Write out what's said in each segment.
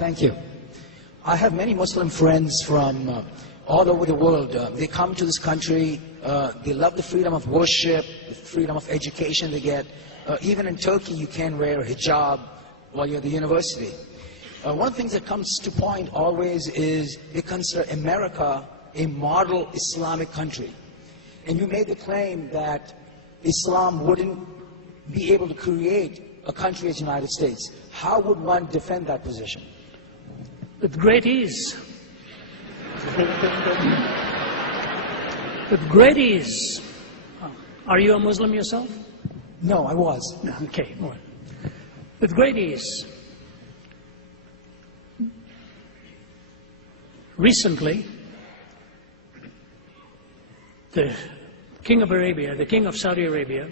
Thank you. I have many Muslim friends from all over the world. They come to this country. They love the freedom of worship, the freedom of education they get. Even in Turkey, you can wear a hijab while you're at the university. One of the things that comes to point always is they consider America a model Islamic country. And you made the claim that Islam wouldn't be able to create a country as the United States. How would one defend that position? With great ease. With great ease. Are you a Muslim yourself? No, I was. Okay, all right. With great ease. Recently, the King of Arabia, the King of Saudi Arabia,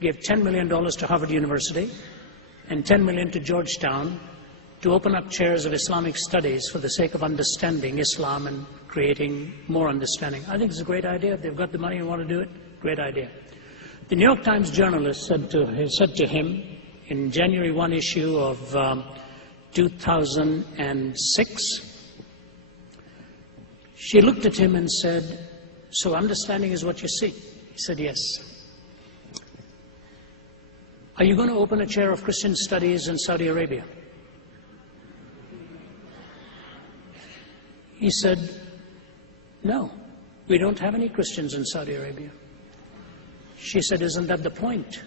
gave $10 million to Harvard University and $10 million to Georgetown to open up chairs of Islamic studies for the sake of understanding Islam and creating more understanding. I think it's a great idea. If they've got the money and want to do it, great idea. The New York Times journalist said to him in January 1 issue of 2006, she looked at him and said, "So understanding is what you seek?" He said, "Yes." "Are you going to open a chair of Christian studies in Saudi Arabia?" He said, "No, we don't have any Christians in Saudi Arabia." She said, "Isn't that the point?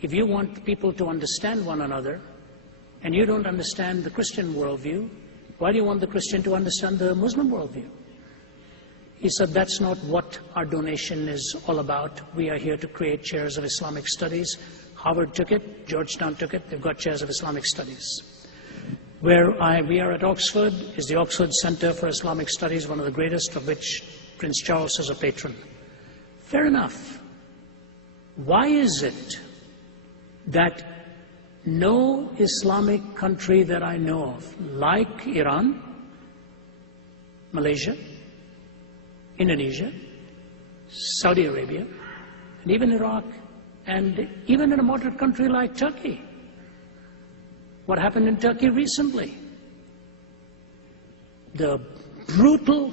If you want people to understand one another, and you don't understand the Christian worldview, why do you want the Christian to understand the Muslim worldview?" He said, "That's not what our donation is all about. We are here to create chairs of Islamic studies. Harvard took it, Georgetown took it, they've got chairs of Islamic studies. Where we are at Oxford is the Oxford Center for Islamic Studies, one of the greatest, of which Prince Charles is a patron." Fair enough. Why is it that no Islamic country that I know of, like Iran, Malaysia, Indonesia, Saudi Arabia, and even Iraq, and even in a moderate country like Turkey? What happened in Turkey recently? The brutal,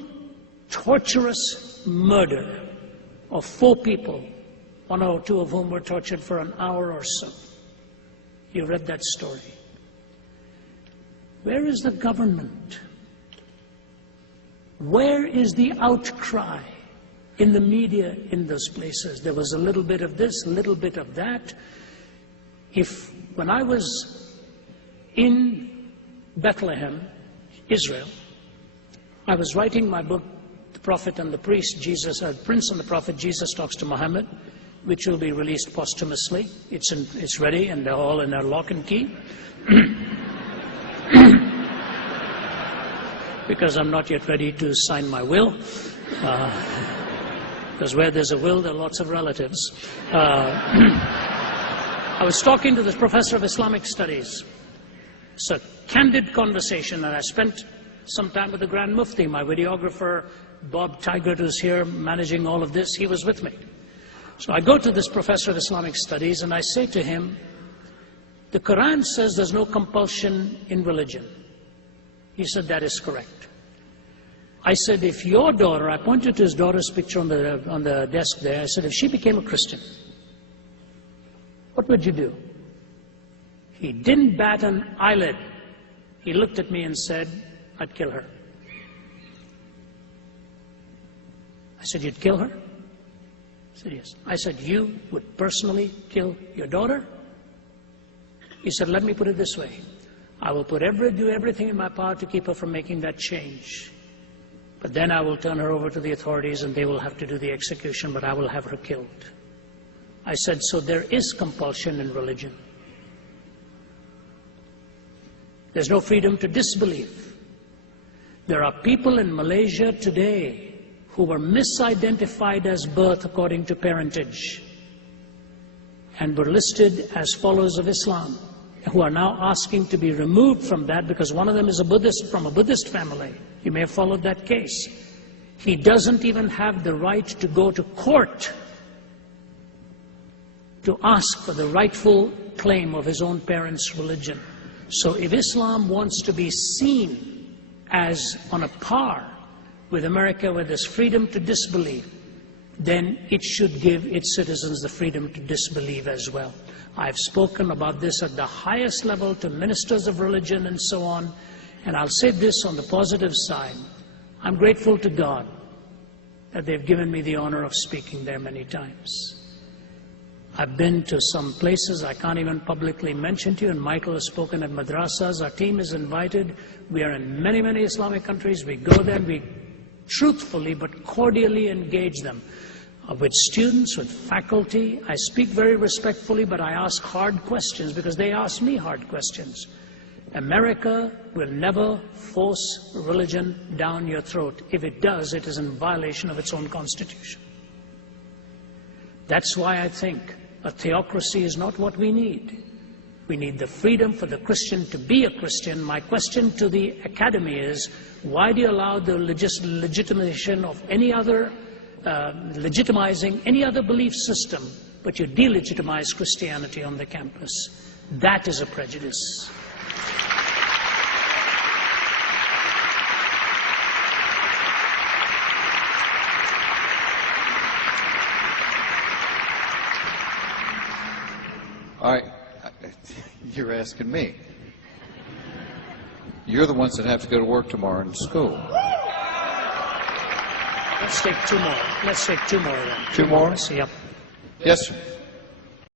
torturous murder of 4 people, 1 or 2 of whom were tortured for an hour or so. You read that story. Where is the government? Where is the outcry in the media in those places? There was a little bit of this, a little bit of that. When I was in Bethlehem, Israel, I was writing my book, The Prophet and the Priest, Prince and the Prophet, Jesus Talks to Muhammad, which will be released posthumously. It's ready, and they're all in their lock and key. Because I'm not yet ready to sign my will. Because where there's a will, there are lots of relatives. I was talking to this professor of Islamic studies. It's a candid conversation, and I spent some time with the Grand Mufti. My videographer, Bob Tigert, who's here managing all of this, he was with me. So I go to this professor of Islamic studies, and I say to him, "The Quran says there's no compulsion in religion." He said, "That is correct." I said, "If your daughter," I pointed to his daughter's picture on the desk there, I said, "if she became a Christian, what would you do?" He didn't bat an eyelid. He looked at me and said, "I'd kill her." I said, "You'd kill her?" He said, "Yes." I said, "You would personally kill your daughter?" He said, "Let me put it this way. I will do everything in my power to keep her from making that change. But then I will turn her over to the authorities and they will have to do the execution, but I will have her killed." I said, "So there is compulsion in religion. There's no freedom to disbelieve. There are people in Malaysia today who were misidentified as birth according to parentage and were listed as followers of Islam, who are now asking to be removed from that because one of them is a Buddhist, from a Buddhist family. You may have followed that case. He doesn't even have the right to go to court to ask for the rightful claim of his own parents' religion. So if Islam wants to be seen as on a par with America, where there's freedom to disbelieve, then it should give its citizens the freedom to disbelieve as well. I've spoken about this at the highest level to ministers of religion and so on, and I'll say this on the positive side. I'm grateful to God that they've given me the honor of speaking there many times. I've been to some places I can't even publicly mention to you, and Michael has spoken at madrasas. Our team is invited. We are in many, many Islamic countries. We go there and we truthfully but cordially engage them with students, with faculty. I speak very respectfully, but I ask hard questions because they ask me hard questions. America will never force religion down your throat. If it does, it is in violation of its own constitution. That's why I think a theocracy is not what we need. We need the freedom for the Christian to be a Christian. My question to the academy is, why do you allow the legitimation of any other, legitimizing any other belief system, but you delegitimize Christianity on the campus? That is a prejudice. All right, you're asking me. You're the ones that have to go to work tomorrow in school. Let's take two more. Let's take two more then. Two more? Yep. Yes, sir.